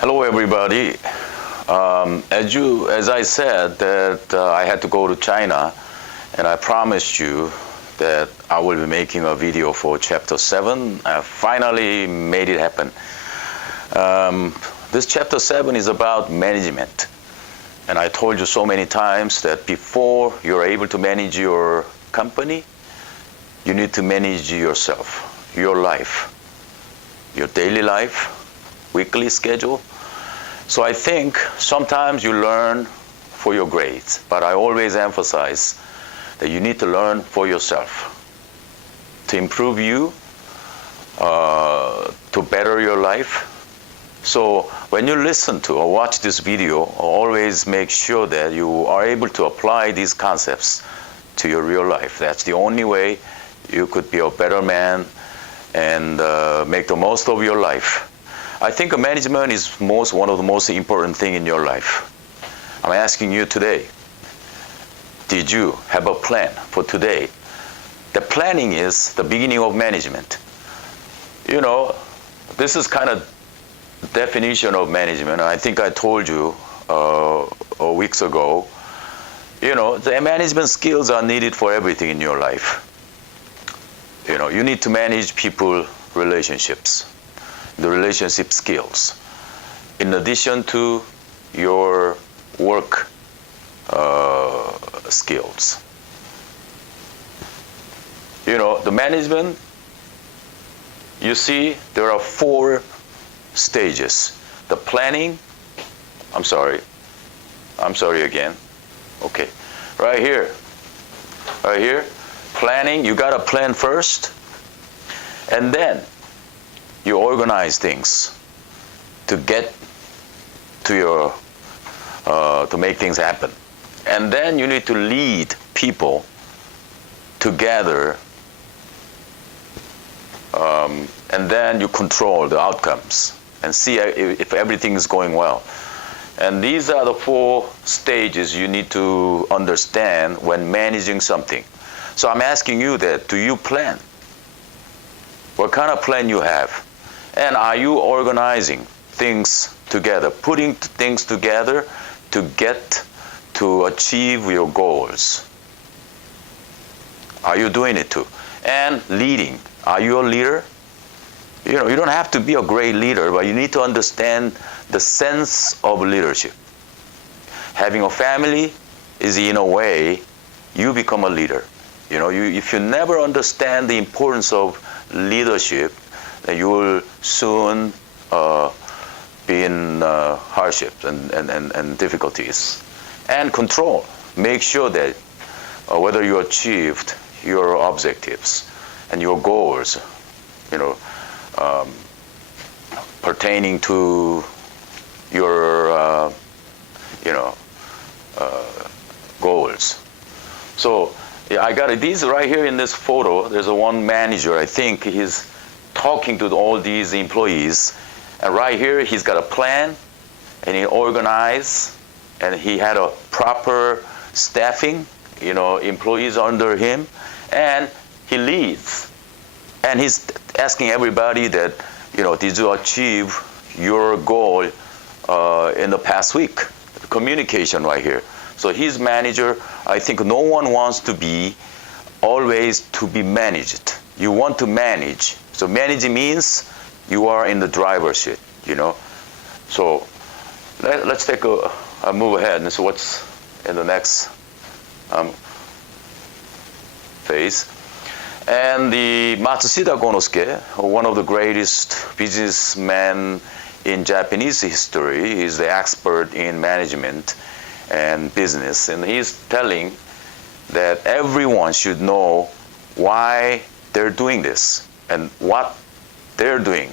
Hello, everybody. As I said, that I had to go to China, and I promised you that I will be making a video for Chapter 7. I finally made it happen. This Chapter 7 is about management. And I told you so many times that before you're able to manage your company, you need to manage yourself, your life, your daily life, weekly schedule. So I think sometimes you learn for your grades, but I always emphasize that you need to learn for yourself, to improve you, to better your life. So when you listen to or watch this video, always make sure that you are able to apply these concepts to your real life. That's the only way you could be a better man and make the most of your life. I think management is one of the most important things in your life. I'm asking you today, did you have a plan for today? The planning is the beginning of management. You know, this is kind of definition of management. I think I told you weeks ago, you know, the management skills are needed for everything in your life. You know, you need to manage people relationships, the relationship skills, in addition to your work skills. You know, the management, you see, there are 4 stages. The planning, I'm sorry again. Okay, right here, planning, you gotta plan first, and then you organize things to get to your, to make things happen. And then you need to lead people together, and then you control the outcomes and see if everything is going well. And these are the 4 stages you need to understand when managing something. So I'm asking you that, do you plan? What kind of plan you have? And are you organizing things together, putting things together to get to achieve your goals? Are you doing it too? And leading, are you a leader? You know, you don't have to be a great leader, but you need to understand the sense of leadership. Having a family is, in a way, you become a leader. You know, if you never understand the importance of leadership, then you will soon be in hardships and difficulties. And control. Make sure that whether you achieved your objectives and your goals, you know, pertaining to your, goals. So yeah, I got these right here in this photo. There's one manager. I think he's talking to all these employees, and right here he's got a plan, and he organized, and he had a proper staffing, you know, employees under him, and he leads, and he's asking everybody that, you know, did you achieve your goal in the past week? Communication right here. So his manager, I think no one wants to be always to be managed. You want to manage. So managing means you are in the driver's seat, you know. So let's take a move ahead. And so what's in the next phase? And the Matsushita Konosuke, one of the greatest businessmen in Japanese history, is the expert in management and business. And he's telling that everyone should know why they're doing this and what they're doing.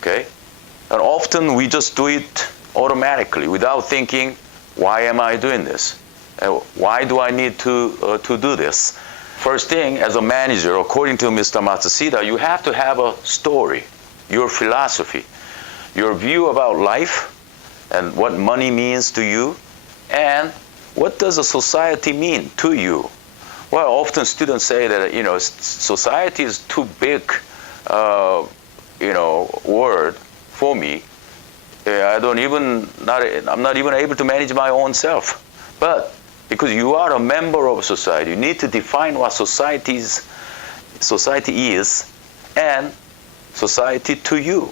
Okay? And often we just do it automatically without thinking, why am I doing this? Why do I need to do this? First thing, as a manager, according to Mr. Matsushita, you have to have a story, your philosophy, your view about life, and what money means to you, and what does a society mean to you. Well, often students say that, you know, society is too big, word for me. I'm not even able to manage my own self. But because you are a member of society, you need to define what society is and society to you.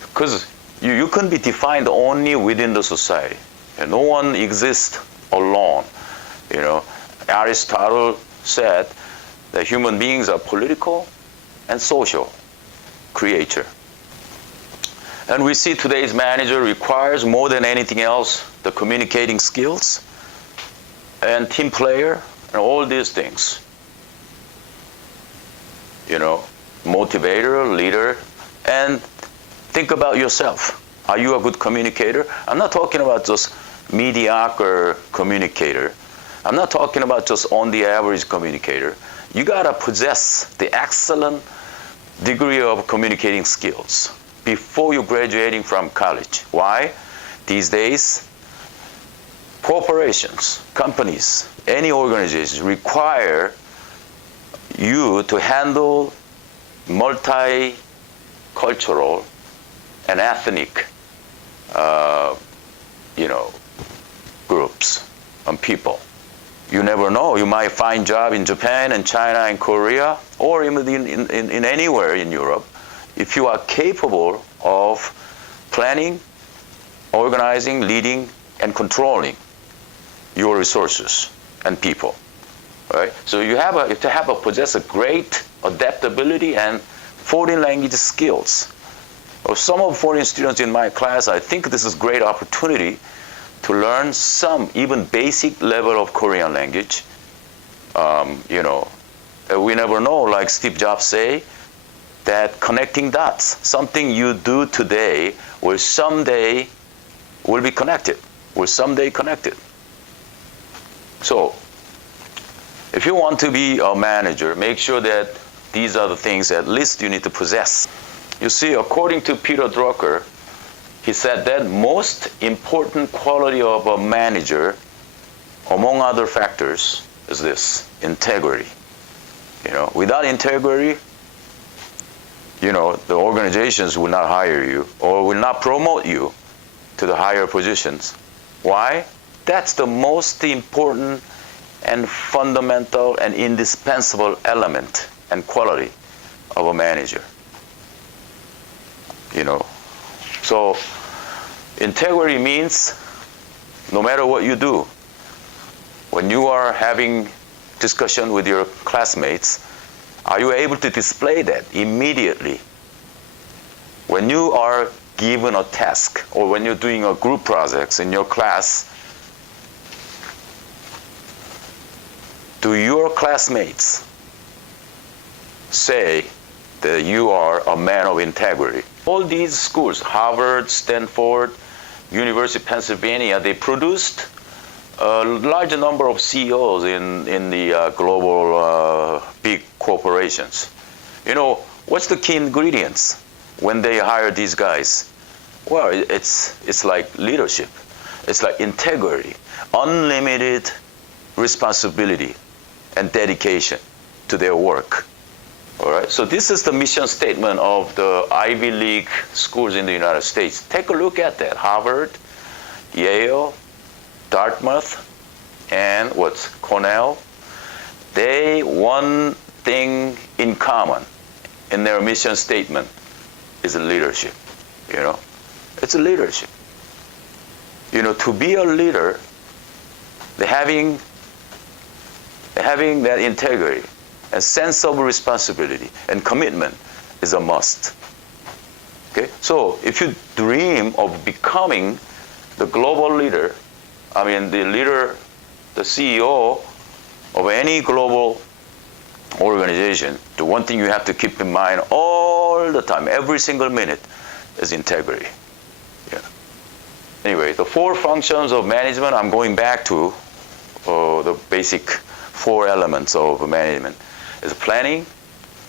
Because you can be defined only within the society. And no one exists alone. Aristotle said that human beings are political and social creature. And we see today's manager requires more than anything else the communicating skills and team player and all these things. Motivator, leader, and think about yourself. Are you a good communicator? I'm not talking about just mediocre communicator. I'm not talking about just on the average communicator. You gotta possess the excellent degree of communicating skills before you graduating from college. Why? These days, corporations, companies, any organizations require you to handle multicultural and ethnic groups and people. You never know. You might find job in Japan and China and Korea or in anywhere in Europe if you are capable of planning, organizing, leading, and controlling your resources and people. Right? So you have to possess a great adaptability and foreign language skills. Some of foreign students in my class, I think this is a great opportunity to learn some even basic level of Korean language. We never know, like Steve Jobs say, that connecting dots, something you do today will someday be connected, So, if you want to be a manager, make sure that these are the things at least you need to possess. You see, according to Peter Drucker, he said that most important quality of a manager, among other factors, is this: integrity. Without integrity, the organizations will not hire you or will not promote you to the higher positions. Why? That's the most important and fundamental and indispensable element and quality of a manager. So integrity means no matter what you do, when you are having discussion with your classmates, are you able to display that immediately? When you are given a task or when you're doing a group projects in your class, do your classmates say that you are a man of integrity? All these schools, Harvard, Stanford, University of Pennsylvania, they produced a large number of CEOs in the global big corporations. What's the key ingredients when they hire these guys? Well, it's like leadership. It's like integrity, unlimited responsibility and dedication to their work. All right. So this is the mission statement of the Ivy League schools in the United States. Take a look at that. Harvard, Yale, Dartmouth, and Cornell. They one thing in common in their mission statement is leadership. It's a leadership. To be a leader, having that integrity and sense of responsibility and commitment is a must. Okay? So if you dream of becoming the global leader, the CEO of any global organization, the one thing you have to keep in mind all the time, every single minute, is integrity. Yeah. Anyway, the 4 functions of management, I'm going back to the basic 4 elements of management. Is planning,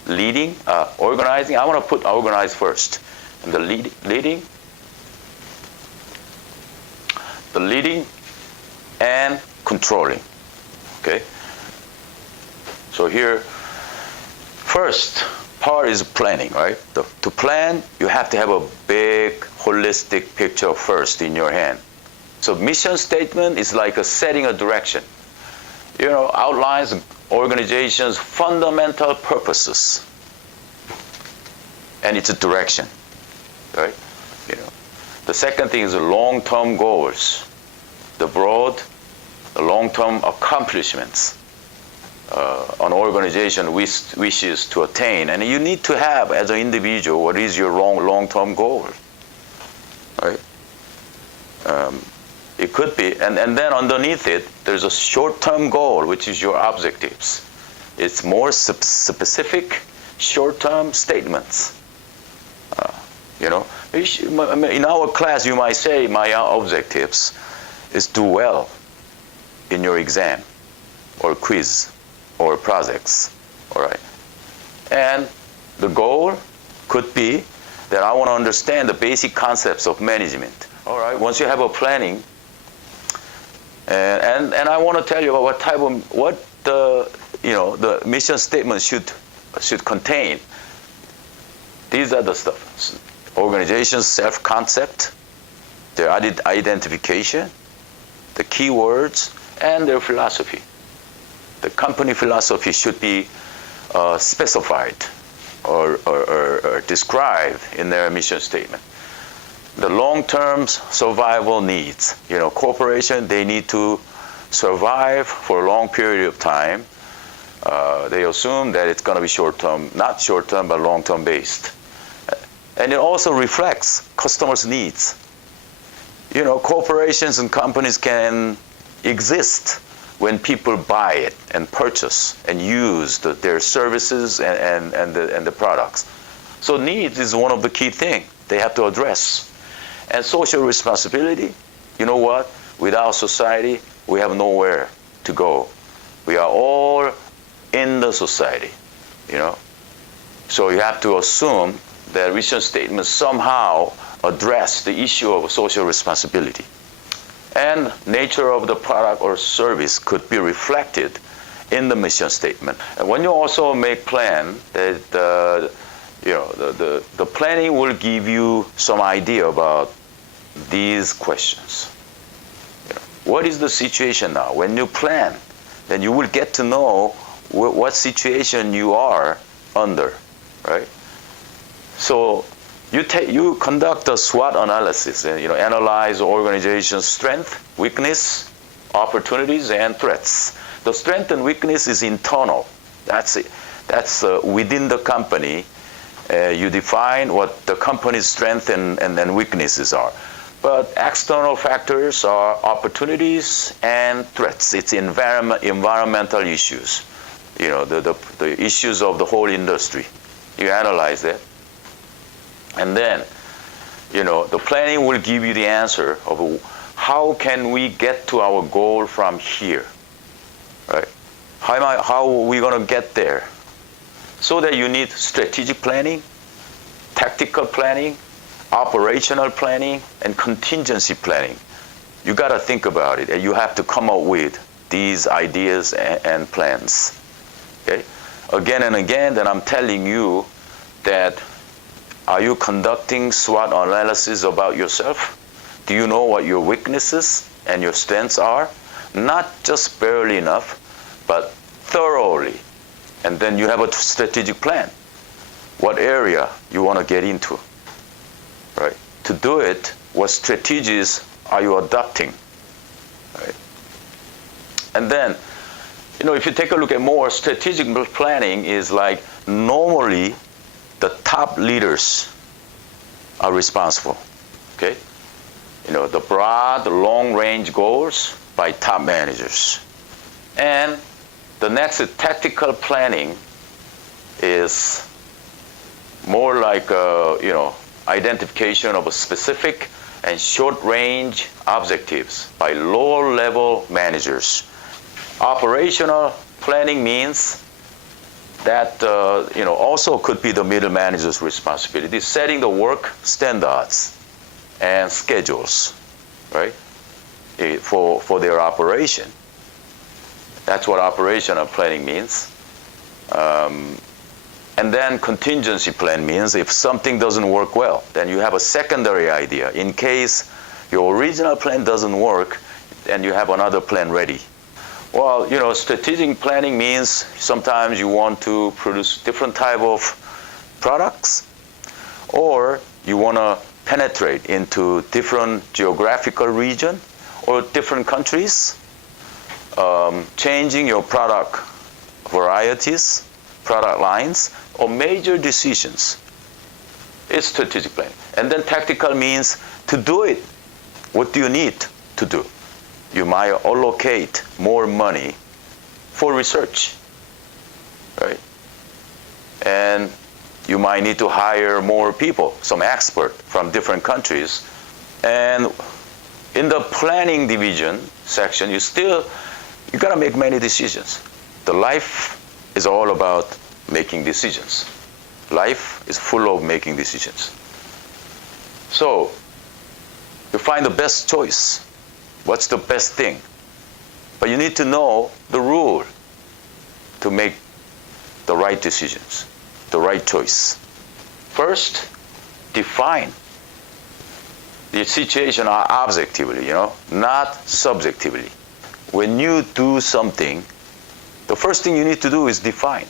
leading, organizing. I want to put organize first. And the leading and controlling. Okay? So here, first part is planning, right? To plan, you have to have a big holistic picture first in your hand. So mission statement is like setting a direction. Outlines organization's fundamental purposes, and it's a direction, right? The second thing is long-term goals, the long-term accomplishments an organization wishes to attain. And you need to have, as an individual, what is your long-term goal, right? It could be, and then underneath it, there's a short-term goal, which is your objectives. It's more specific, short-term statements. In our class, you might say, my objectives is do well in your exam, or quiz, or projects, all right? And the goal could be that I want to understand the basic concepts of management, all right? Once you have a planning, and I want to tell you about what the mission statement should contain. These are the stuff. Organization's self-concept, their identification, the keywords, and their philosophy. The company philosophy should be specified or described in their mission statement. The long-term survival needs. Corporation, they need to survive for a long period of time. They assume that it's going to be short-term, not short-term, but long-term based. And it also reflects customers' needs. Corporations and companies can exist when people buy it and purchase and use their services and the products. So needs is one of the key things they have to address. And social responsibility, without society, we have nowhere to go. We are all in the society, So you have to assume that mission statements somehow address the issue of social responsibility. And nature of the product or service could be reflected in the mission statement. And when you also make plan, that the planning will give you some idea about these questions. What is the situation now? When you plan, then you will get to know what situation you are under, right? So you conduct a SWOT analysis and analyze the organization's strength, weakness, opportunities, and threats. The strength and weakness is internal. That's it. That's within the company. You define what the company's strength and weaknesses are. But external factors are opportunities and threats. It's environmental issues. The issues of the whole industry. You analyze that. And then, the planning will give you the answer of how can we get to our goal from here, right? How are we going to get there? So that you need strategic planning, tactical planning, operational planning, and contingency planning. You got to think about it, and you have to come up with these ideas and plans. Okay? Again and again, then I'm telling you that. Are you conducting SWOT analysis about yourself? Do you know what your weaknesses and your strengths are? Not just barely enough, but thoroughly. And then you have a strategic plan. What area you want to get into, right? To do it, what strategies are you adopting, right? And then, if you take a look at more strategic planning is like normally the top leaders are responsible, okay? The broad, long-range goals by top managers. And the next tactical planning is more like, identification of a specific and short-range objectives by lower-level managers. Operational planning means that also could be the middle manager's responsibility, setting the work standards and schedules, right, for their operation. That's what operational planning means. And then contingency plan means if something doesn't work well, then you have a secondary idea. In case your original plan doesn't work, then you have another plan ready. Well, strategic planning means sometimes you want to produce different type of products, or you want to penetrate into different geographical region or different countries, changing your product varieties, product lines, or major decisions. It's strategic planning. And then tactical means to do it. What do you need to do? You might allocate more money for research, right? And you might need to hire more people, some expert from different countries. And in the planning division section, you gotta make many decisions. The life is all about making decisions. Life is full of making decisions. So, you find the best choice. What's the best thing? But you need to know the rule to make the right decisions, the right choice. First, define the situation objectively, not subjectively. When you do something, the first thing you need to do is define.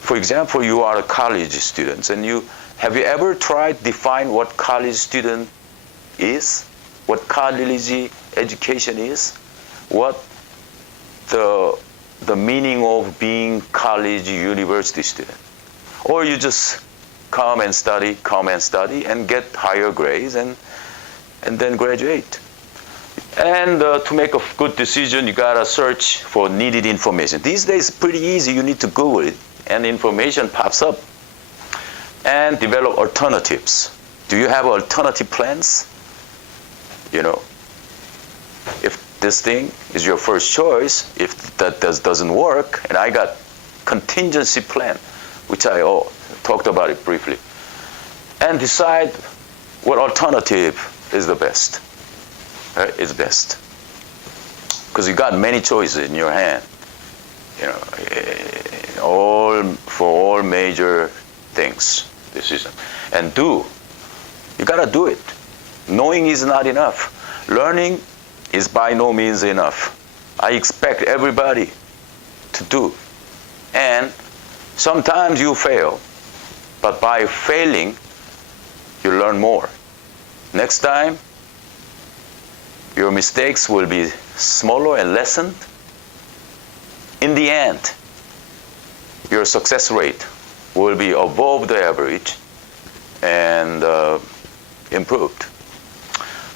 For example, you are a college student, and have you ever tried to define what college student is? What college education is? What the meaning of being college university student? Or you just come and study, and get higher grades, and then graduate. And to make a good decision, you gotta search for needed information. These days, it's pretty easy. You need to Google it, and information pops up. And develop alternatives. Do you have alternative plans? If this thing is your first choice, if that doesn't work, and I got contingency plan, which I talked about it briefly, and decide what alternative is the best. Right? Is best. Because you got many choices in your hand. For all major things, decision. And you gotta do it. Knowing is not enough. Learning is by no means enough. I expect everybody to do. And sometimes you fail, but by failing, you learn more. Next time, your mistakes will be smaller and lessened. In the end, your success rate will be above the average and improved.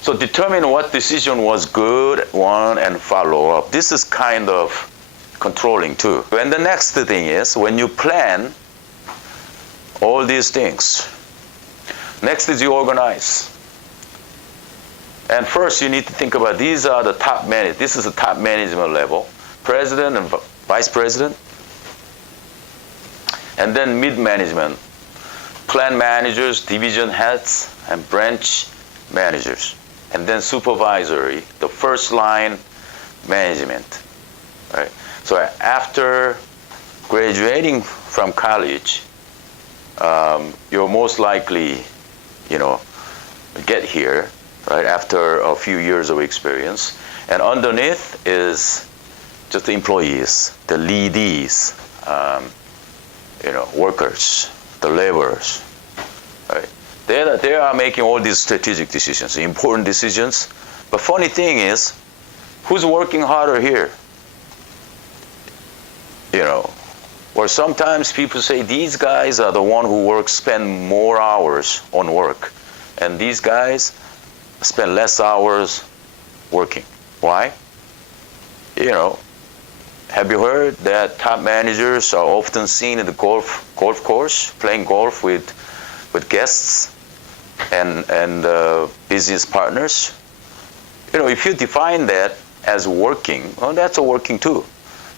So determine what decision was good one and follow up. This is kind of controlling too. And the next thing is when you plan all these things. Next is you organize. And first you need to think about these are the top management. This is the top management level. President and vice president. And then mid-management. Plant managers, division heads, and branch managers. And then supervisory, the first line management. Right? So after graduating from college, you're most likely, get here, right, after a few years of experience. And underneath is just the employees, the leadees, workers, the laborers, right? They are making all these strategic decisions, important decisions. But funny thing is, who's working harder here? Or sometimes people say these guys are the one who spend more hours on work, and these guys spend less hours working. Why? Have you heard that top managers are often seen in the golf course playing golf with guests and business partners? If you define that as working, well, that's a working too.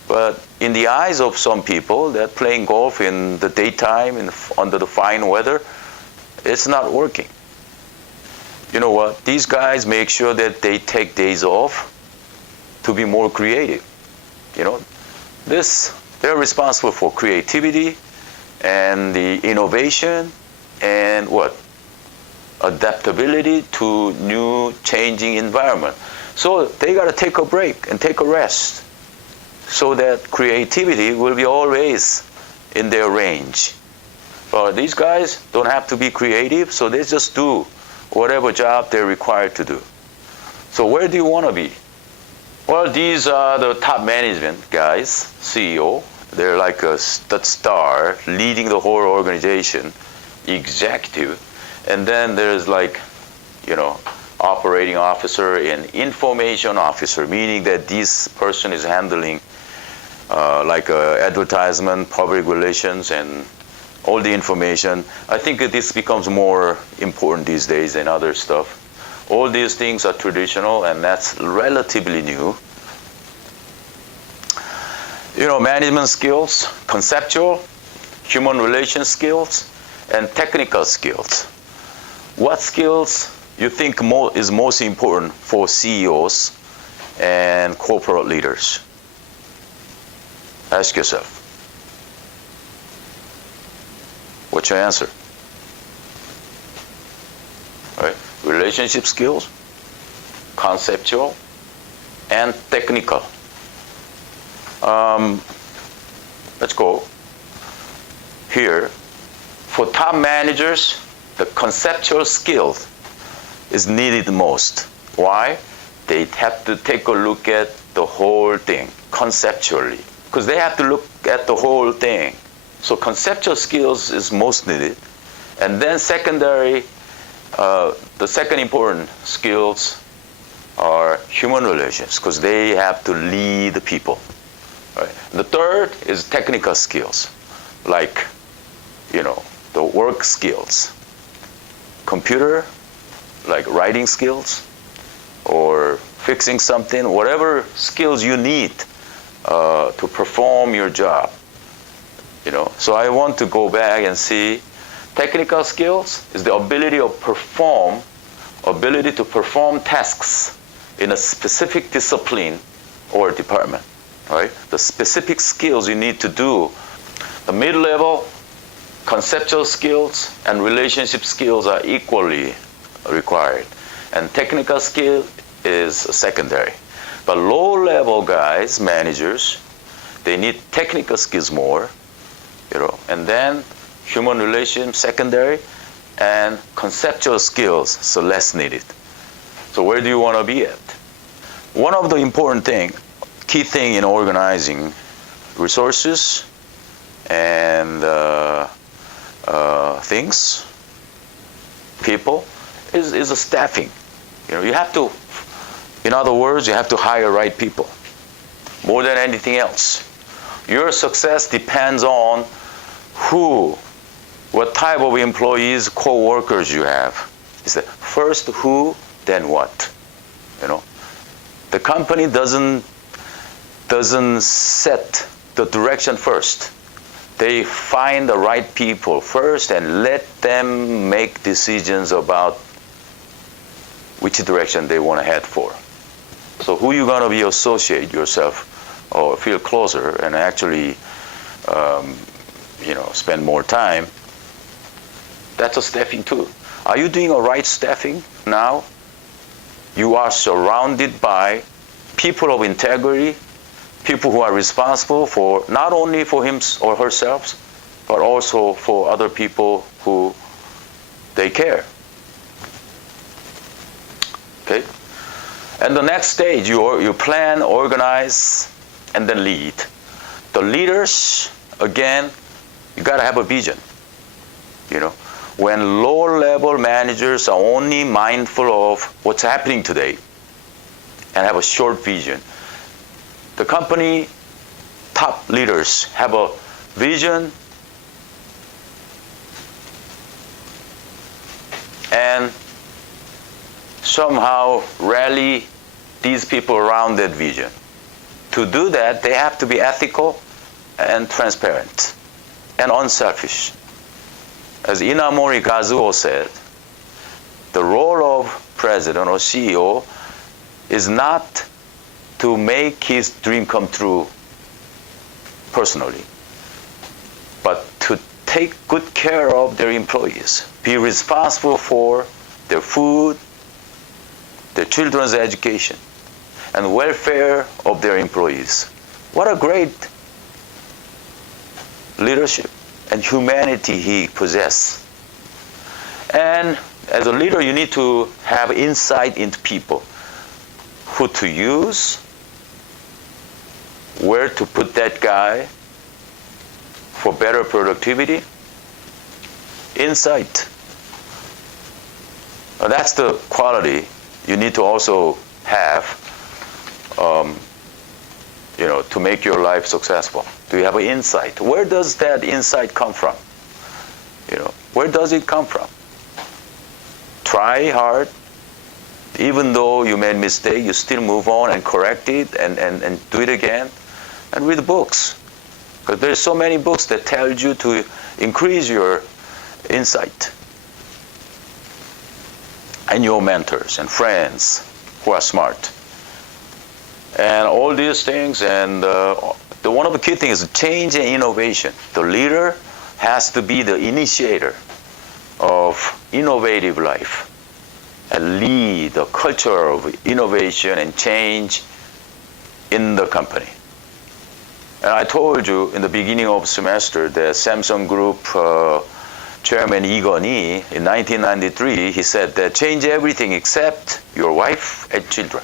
But in the eyes of some people, that playing golf in the daytime under the fine weather, it's not working. You know what? These guys make sure that they take days off to be more creative. They're responsible for creativity and the innovation and what? Adaptability to new changing environment. So they got to take a break and take a rest so that creativity will be always in their range. But these guys don't have to be creative, so they just do whatever job they're required to do. So where do you want to be? Well, these are the top management guys, CEO. They're like the star leading the whole organization, executive. And then there's like, operating officer and information officer, meaning that this person is handling advertisement, public relations, and all the information. I think that this becomes more important these days than other stuff. All these things are traditional, and that's relatively new. Management skills, conceptual, human relation skills, and technical skills. What skills you think is most important for CEOs and corporate leaders? Ask yourself. What's your answer? All right. Relationship skills, conceptual, and technical. Let's go here. For top managers, the conceptual skills is needed the most. Why? They have to take a look at the whole thing conceptually, because they have to look at the whole thing. So conceptual skills is most needed. And then secondary, the second important skills are human relations, because they have to lead the people. Right? The third is technical skills, like, the work skills. Computer, like writing skills, or fixing something, whatever skills you need to perform your job. So I want to go back and see technical skills is the ability to perform tasks in a specific discipline or department, right? The specific skills you need to do. The mid-level conceptual skills and relationship skills are equally required, and technical skill is secondary. But low-level guys, managers, they need technical skills more, and then human relations secondary, and conceptual skills so less needed. So where do you want to be at? One of the important key thing in organizing resources and things, people, is a staffing. You have to, in other words, you have to hire right people more than anything else. Your success depends on what type of employees, co-workers you have. It's the first who, then what. The company doesn't set the direction first. They find the right people first and let them make decisions about which direction they want to head for. So who you're going to be associate yourself or feel closer and actually spend more time, that's a staffing too. Are you doing a right staffing now? You are surrounded by people of integrity, people who are responsible for not only for him or herself, but also for other people who they care. Okay? And the next stage, you plan, organize, and then lead. The leaders, again, you got to have a vision. When low-level managers are only mindful of what's happening today and have a short vision, the company top leaders have a vision and somehow rally these people around that vision. To do that, they have to be ethical and transparent and unselfish. As Inamori Kazuo said, the role of president or CEO is not to make his dream come true personally, but to take good care of their employees, be responsible for their food, their children's education, and welfare of their employees. What a great leadership and humanity he possesses. And as a leader, you need to have insight into people, who to use, where to put that guy for better productivity. Insight. That's the quality you need to also have, to make your life successful. Do you have an insight? Where does that insight come from? Where does it come from? Try hard. Even though you made a mistake, you still move on and correct it and do it again. And read books. Because there's so many books that tell you to increase your insight. And your mentors and friends who are smart. And all these things, and one of the key things is change and innovation. The leader has to be the initiator of innovative life and lead the culture of innovation and change in the company. And I told you in the beginning of the semester that Samsung Group Chairman Lee Gun-hee, in 1993, he said that change everything except your wife and children.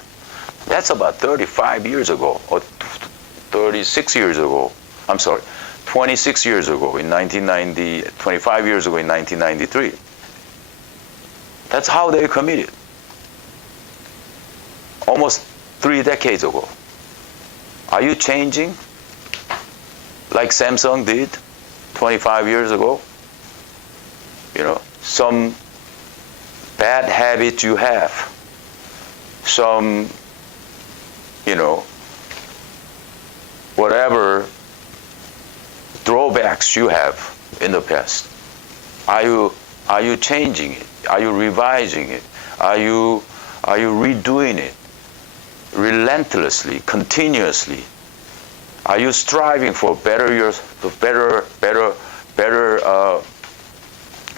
That's about 35 years ago, or 36 years ago. I'm sorry, 26 years ago in 1990, 25 years ago in 1993. That's how they committed. Almost 3 decades ago. Are you changing like Samsung did 25 years ago? Some bad habit you have, some, whatever drawbacks you have in the past. Are you changing it? Are you revising it? Are you redoing it relentlessly, continuously? Are you striving for better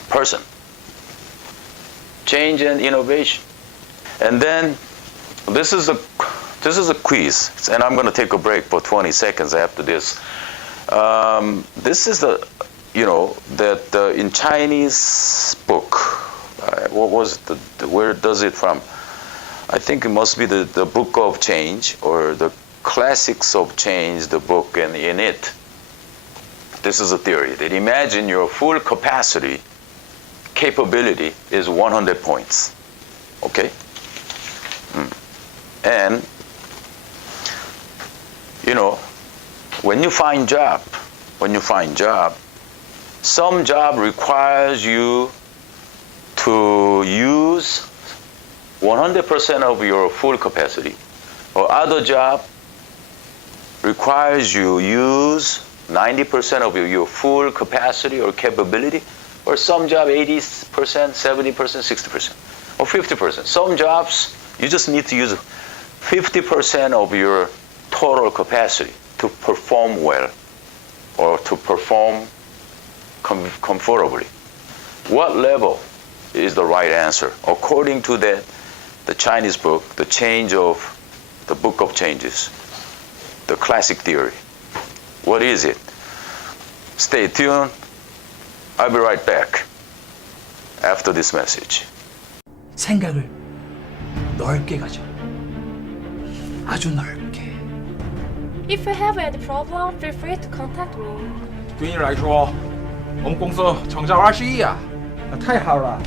person? Change and innovation. And then this is a quiz, and I'm going to take a break for 20 seconds after this. This is in Chinese book. What was where does it from? I think it must be the Book of Change, or the Classics of Change, the book, and in it, this is a theory that imagine your full capacity, capability is 100 points. Okay? And, when you find job, some job requires you to use 100% of your full capacity, or other job requires you use 90% of your full capacity or capability, or some job 80%, 70%, 60%, or 50%. Some jobs you just need to use 50% of your total capacity to perform well, or to perform comfortably. What level is the right answer according to the Chinese book, the Book of Changes, the classic theory? What is it? Stay tuned. I'll be right back after this message. 생각을 넓게 가져. 아주 넓게. If you have any problem, feel free to contact me. 对你来说，我们公司成交21亿啊，那太好了。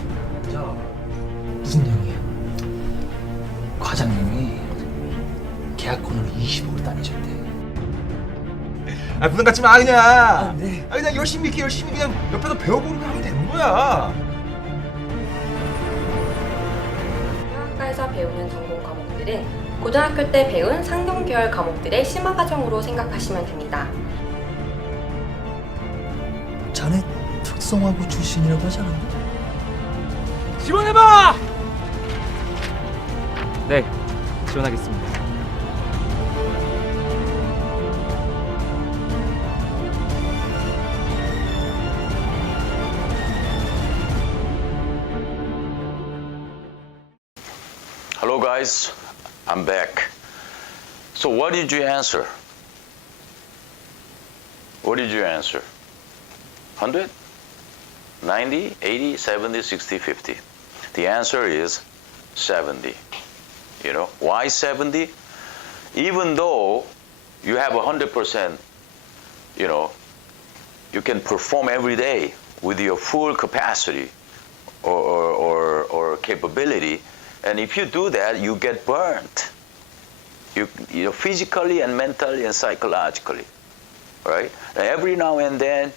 무슨 내용이야? 과장님이 계약권으로 20억을 따내셨대. 아, 부담 갖지 마 그냥. 네. 아, 그냥 열심히 그냥 옆에서 배워보는 하면 되는 거야. 고등학교에서 배우는 전공 과목들은 고등학교 때 배운 상경 계열 과목들의 심화 과정으로 생각하시면 됩니다. 자네 특성화고 출신이라고 하지 않았나? 지원해봐. 네, 지원하겠습니다. Hello guys, I'm back. So what did you answer? What did you answer? 100? 90, 80, 70, 60, 50. The answer is 70. You know, why 70? Even though you have 100%, you know, you can perform every day with your full capacity or capability, and if you do that, you get burnt. You know, physically and mentally and psychologically, right? And every now and then,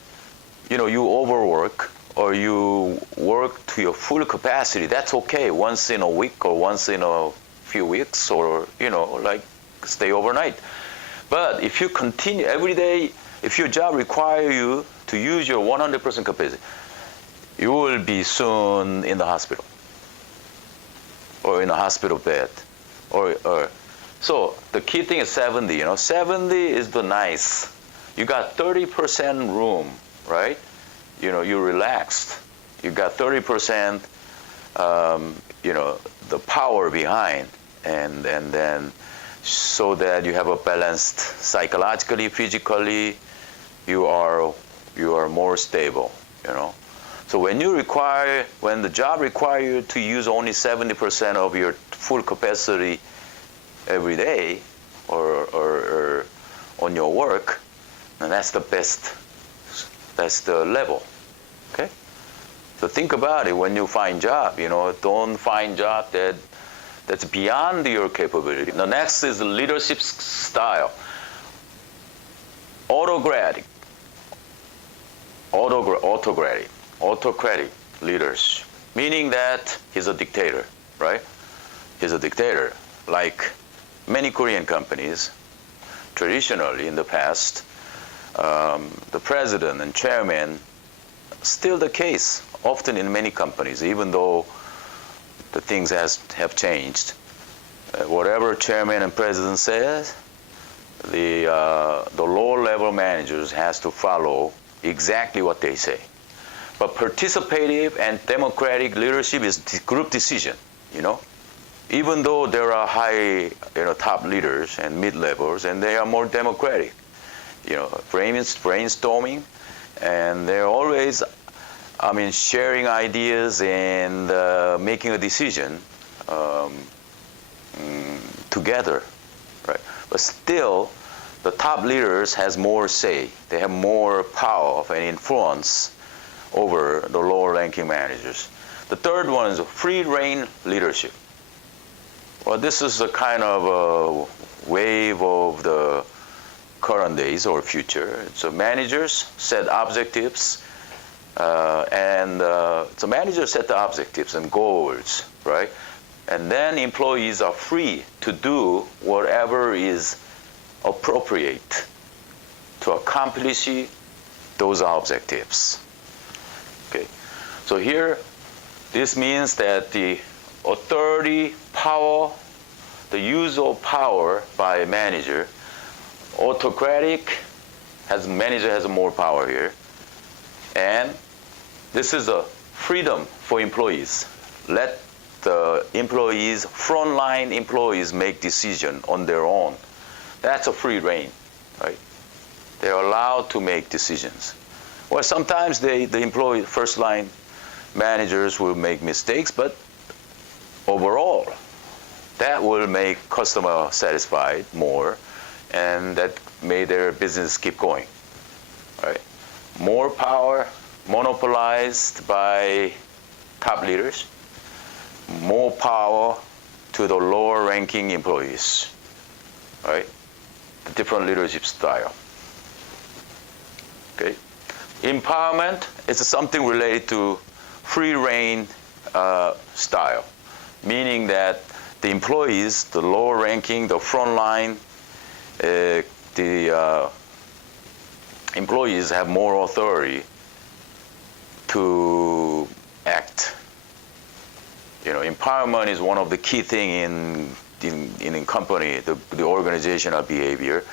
you know, you overwork or you work to your full capacity. That's okay. Once in a week or once in a few weeks, or you know, like stay overnight. But if you continue every day, if your job requires you to use your 100% capacity, you will be soon in the hospital or in a hospital bed, or so the key thing is 70. You know, 70 is the nice. You got 30% room, right? You know, you're relaxed. You got 30%, you know, the power behind, and then so that you have a balanced psychologically, physically, you are more stable. You know. So when the job requires you to use only 70% of your full capacity every day, or on your work, and that's the best. That's the level. Okay. So think about it when you find job. You know, don't find job that's beyond your capability. The next is leadership style. Autocratic leaders, meaning that he's a dictator, right? He's a dictator, like many Korean companies. Traditionally, in the past, the president and chairman, still the case, often in many companies, even though the things have changed. Whatever chairman and president says, the lower level managers has to follow exactly what they say. But participative and democratic leadership is group decision, you know. Even though there are high, you know, top leaders and mid-levels, and they are more democratic, you know, brainstorming, and they're always, I mean, sharing ideas and making a decision together, right? But still, the top leaders has more say. They have more power and influence over the lower-ranking managers. The third one is free rein leadership. Well, this is a kind of a wave of the current days or future. So managers set objectives, so managers set the objectives and goals, right? And then employees are free to do whatever is appropriate to accomplish those objectives. Okay, so here, this means that the authority, power, the use of power by a manager, autocratic, manager has more power here, and this is a freedom for employees. Let the employees, frontline employees, make decision on their own. That's a free rein, right? They're allowed to make decisions. Well, sometimes the employee, first line managers will make mistakes, but overall, that will make customer satisfied more, and that made their business keep going, right? More power monopolized by top leaders, more power to the lower ranking employees, right? The different leadership style. Okay. Empowerment is something related to free rein style, meaning that the employees, the lower ranking, the front line, the employees have more authority to act. You know, empowerment is one of the key thing in company, the organizational behavior.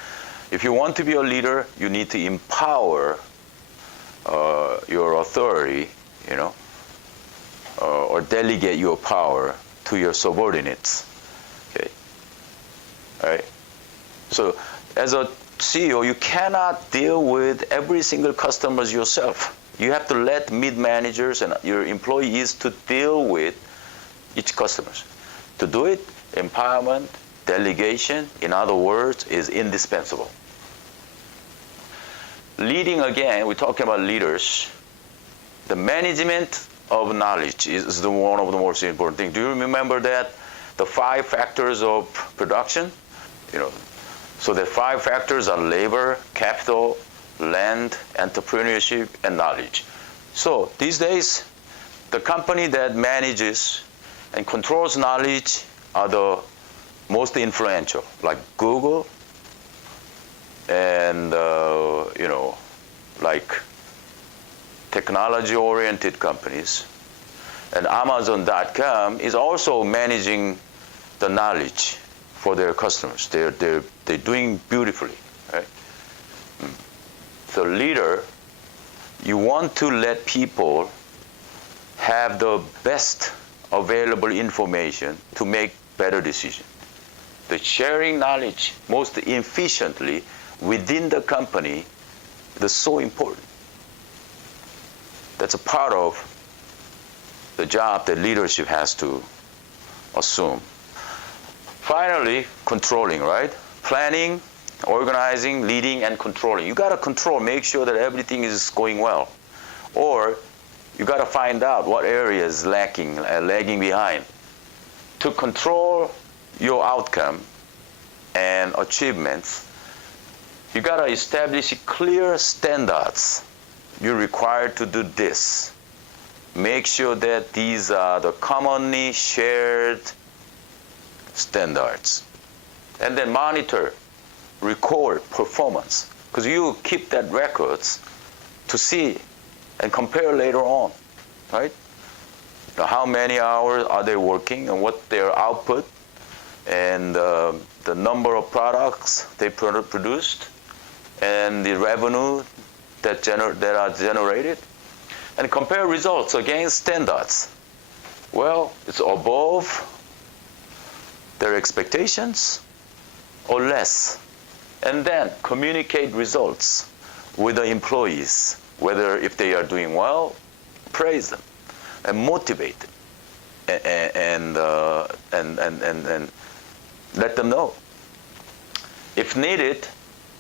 If you want to be a leader, you need to empower your authority, you know, or delegate your power to your subordinates. right? So as a CEO, you cannot deal with every single customer yourself. You have to let mid-managers and your employees to deal with each customer. To do it, empowerment, delegation, in other words, is indispensable. Leading, again, we're talking about leaders. The management of knowledge is one of the most important things. Do you remember that? The 5 factors of production? So the 5 factors are labor, capital, land, entrepreneurship, and knowledge. So these days, the company that manages and controls knowledge are the most influential, like Google and like technology-oriented companies. And Amazon.com is also managing the knowledge for their customers. They're doing beautifully, right? So leader, you want to let people have the best available information to make better decisions. The sharing knowledge most efficiently within the company is so important. That's a part of the job that leadership has to assume. Finally, controlling, right? Planning, organizing, leading, and controlling. You got to control, make sure that everything is going well. Or you got to find out what area is lagging behind. To control your outcome and achievements, you got to establish clear standards. You're required to do this. Make sure that these are the commonly shared standards. And then monitor, record performance. Because you keep that records to see and compare later on, right? Now, how many hours are they working and what their output and the number of products they produced and the revenue that are generated, and compare results against standards. Well, it's above their expectations or less. And then communicate results with the employees, whether if they are doing well, praise them and motivate them and let them know. If needed,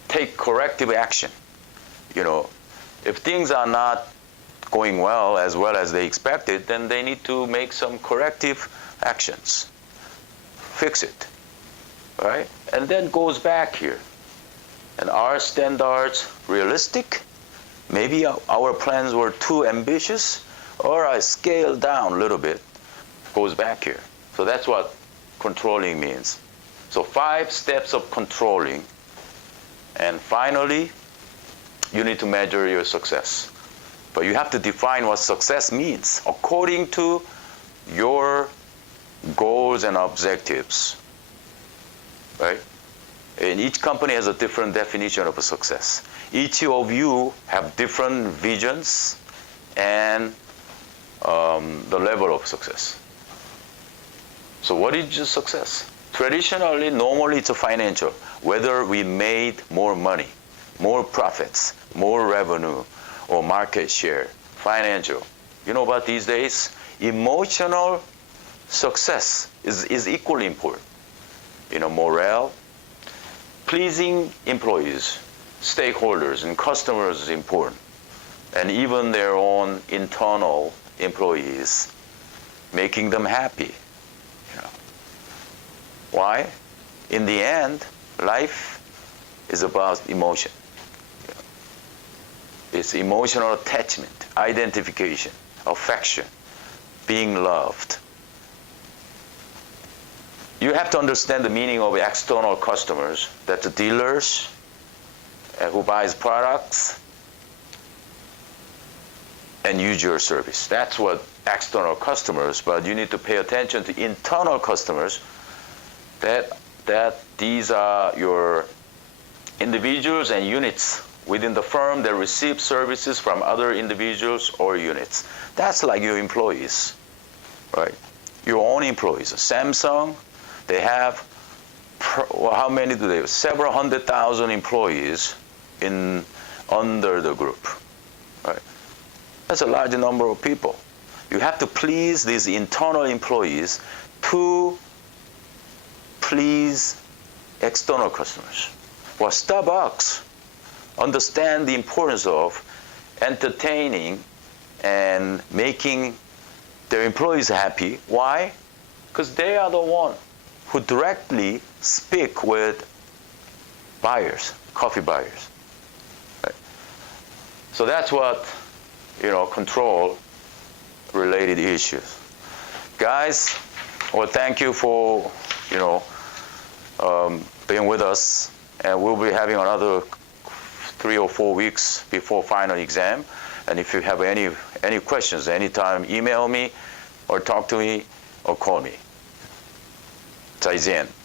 take corrective action. If things are not going well as they expected, then they need to make some corrective actions. Fix it, right? And then goes back here. And are standards realistic? Maybe our plans were too ambitious, or I scaled down a little bit. Goes back here. So that's what controlling means. So 5 steps of controlling. And finally, you need to measure your success. But you have to define what success means according to your goals and objectives, right? And each company has a different definition of a success. Each of you have different visions and the level of success. So what is your success? Traditionally, normally it's a financial. Whether we made more money, more profits, more revenue, or market share, financial. You know about these days? Emotional success is equally important. Morale, pleasing employees, stakeholders, and customers is important. And even their own internal employees, making them happy. Why? In the end, life is about emotion. It's emotional attachment, identification, affection, being loved. You have to understand the meaning of external customers, that the dealers who buys products and use your service. That's what external customers, but you need to pay attention to internal customers, that these are your individuals and units within the firm that receive services from other individuals or units. That's like your employees, right? Your own employees. Samsung, they have how many do they have? Several 100,000 employees under the group, right? That's a large number of people. You have to please these internal employees to please external customers. Well, Starbucks understand the importance of entertaining and making their employees happy. Why? Because they are the one who directly speak with buyers, coffee buyers. Right? So that's what, control related issues. Guys, well, thank you for, being with us, and we'll be having another 3 or 4 weeks before final exam. And if you have any questions, anytime email me or talk to me or call me. 再见。